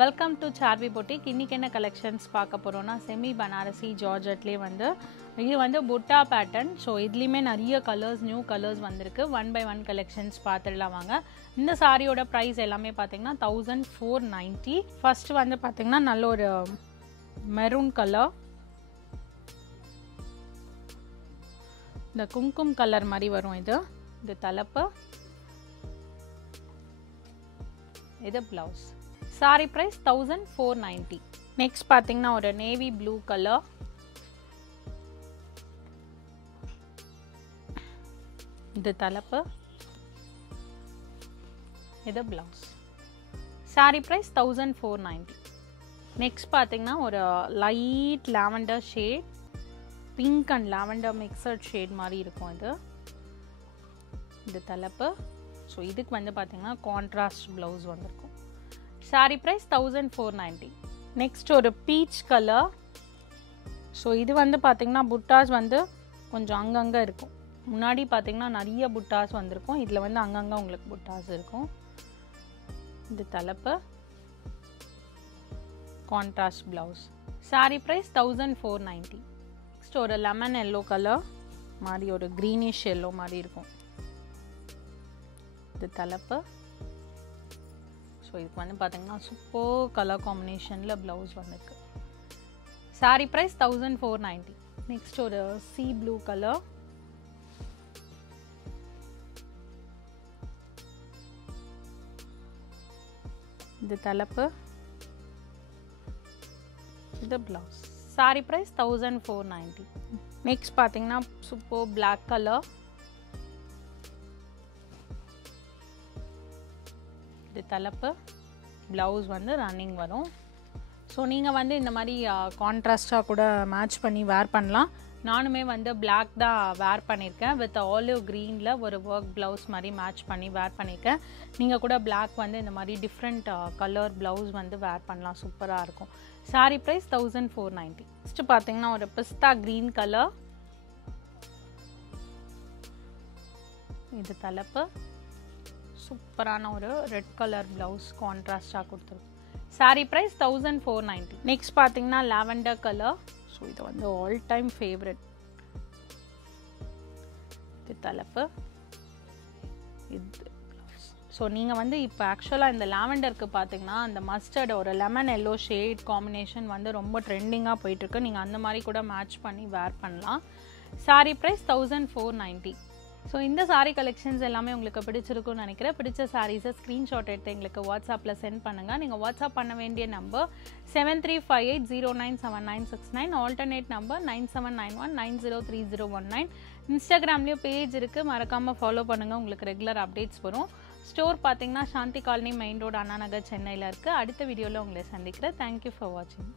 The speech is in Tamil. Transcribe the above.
Welcome to Saarvi boutique. இன்றைக்கி என்ன கலெக்ஷன்ஸ் பார்க்க போகிறோன்னா செமி பனாரசி ஜார்ஜெட்லேயே இது வந்து புட்டா பேட்டர்ன். ஸோ இதுலேயுமே நிறைய கலர்ஸ், நியூ கலர்ஸ் வந்திருக்கு. 1 by 1 கலெக்ஷன்ஸ் பார்த்துடலாம் வாங்க. இந்த சாரியோட ப்ரைஸ் எல்லாமே பார்த்தீங்கன்னா 1490. ஃபர்ஸ்ட் வந்து பார்த்தீங்கன்னா நல்ல ஒரு மெரூன் கலர், இந்த குங்குமம் கலர் மாதிரி வரும். இது தலைப்பு, இது ப்ளவுஸ். சாரி ப்ரைஸ் 1490. நெக்ஸ்ட் பார்த்தீங்கன்னா ஒரு நேவி ப்ளூ கலர், இது தலைப்பு, இது ப்ளவுஸ். சாரி ப்ரைஸ் 1490. நெக்ஸ்ட் பார்த்தீங்கன்னா ஒரு light lavender shade, pink and lavender mixed shade மாதிரி இருக்கும். இது தலைப்பு. ஸோ இதுக்கு வந்து பார்த்தீங்கன்னா கான்ட்ராஸ்ட் ப்ளவுஸ் வந்திருக்கும். சாரி ப்ரைஸ் 1490. நெக்ஸ்ட் ஒரு பீச் கலர். ஸோ இது வந்து பார்த்தீங்கன்னா புட்டாஸ் வந்து கொஞ்சம் அங்கங்கே இருக்கும். முன்னாடி பார்த்தீங்கன்னா நிறைய புட்டாஸ் வந்திருக்கும். இதில் வந்து அங்கங்கே உங்களுக்கு புட்டாஸ் இருக்கும். இது தலைப்பு, contrast blouse. Sari price 1490. Next ஒரு லெமன் எல்லோ கலர் மாதிரி, ஒரு க்ரீனிஷ் எல்லோ மாதிரி இருக்கும். இது தலைப்பு. ஸோ இதுக்கு வந்து பார்த்தீங்கன்னா சூப்பர் கலர் காம்பினேஷனில் ப்ளவுஸ் வந்திருக்கு. சாரி ப்ரைஸ் 1490. நெக்ஸ்ட் ஒரு சீ ப்ளூ கலர், இது தலைப்பு, இது ப்ளவுஸ். சாரி ப்ரைஸ் 1490. நெக்ஸ்ட் பார்த்தீங்கன்னா சூப்பர் பிளாக் கலர், இது தலைப்பு, ப்ளவுஸ் வந்து ரன்னிங் வரும். ஸோ நீங்கள் வந்து இந்த மாதிரி கான்ட்ராஸ்டாக கூட மேட்ச் பண்ணி வேர் பண்ணலாம். நானுமே வந்து பிளாக் தான் வேர் பண்ணியிருக்கேன். வித் ஆலிவ் க்ரீனில் ஒரு ஒர்க் ப்ளவுஸ் மாதிரி மேட்ச் பண்ணி வேர் பண்ணியிருக்கேன். நீங்கள் கூட பிளாக் வந்து இந்த மாதிரி டிஃப்ரெண்ட் கலர் ப்ளவுஸ் வந்து வேர் பண்ணலாம், சூப்பராக இருக்கும். Sorry price 1490. நெக்ஸ்ட்டு பார்த்தீங்கன்னா ஒரு பிஸ்தா க்ரீன் கலர், இது தலைப்பு, சூப்பரான ஒரு ரெட் கலர் ப்ளவுஸ் கான்ட்ராஸ்டாக கொடுத்துருக்கும். சாரி ப்ரைஸ் 1490. நெக்ஸ்ட் பார்த்தீங்கன்னா லாவெண்டர் கலர். ஸோ இது வந்து ஆல் டைம் ஃபேவரட். இது தலைப்பு, இது ப்ளவுஸ். ஸோ நீங்கள் வந்து இப்போ ஆக்சுவலாக இந்த லாவெண்டருக்கு பார்த்தீங்கன்னா அந்த மஸ்டர்ட் ஒரு லெமன் எல்லோ ஷேட் காம்பினேஷன் வந்து ரொம்ப ட்ரெண்டிங்காக போயிட்டுருக்கு. நீங்கள் அந்த மாதிரி கூட மேட்ச் பண்ணி வேர் பண்ணலாம். Sorry price 1490. ஸோ இந்த சாரீ கலெக்ஷன்ஸ் எல்லாமே உங்களுக்கு பிடிச்சிருக்குன்னு நினைக்கிறேன். பிடிச்ச சாரீஸை ஸ்க்ரீன்ஷாட் எடுத்து எங்களுக்கு வாட்ஸ்அப்பில் சென்ட் பண்ணுங்கள். நீங்கள் வாட்ஸ்அப் பண்ண வேண்டிய நம்பர் 7358097969, ஆல்டர்னேட் நம்பர் 9791903019. இன்ஸ்டாகிராம்லேயும் பேஜ் இருக்குது, மறக்காமல் ஃபாலோ பண்ணுங்கள், உங்களுக்கு ரெகுலர் அப்டேட்ஸ் வரும். ஸ்டோர் பார்த்தீங்கன்னா சாந்தி colony, main road, Anna Nagar, சென்னையில் இருக்குது. அடுத்த வீடியோவில் உங்களை சந்திக்கிறேன். தேங்க்யூ ஃபார் வாட்சிங்.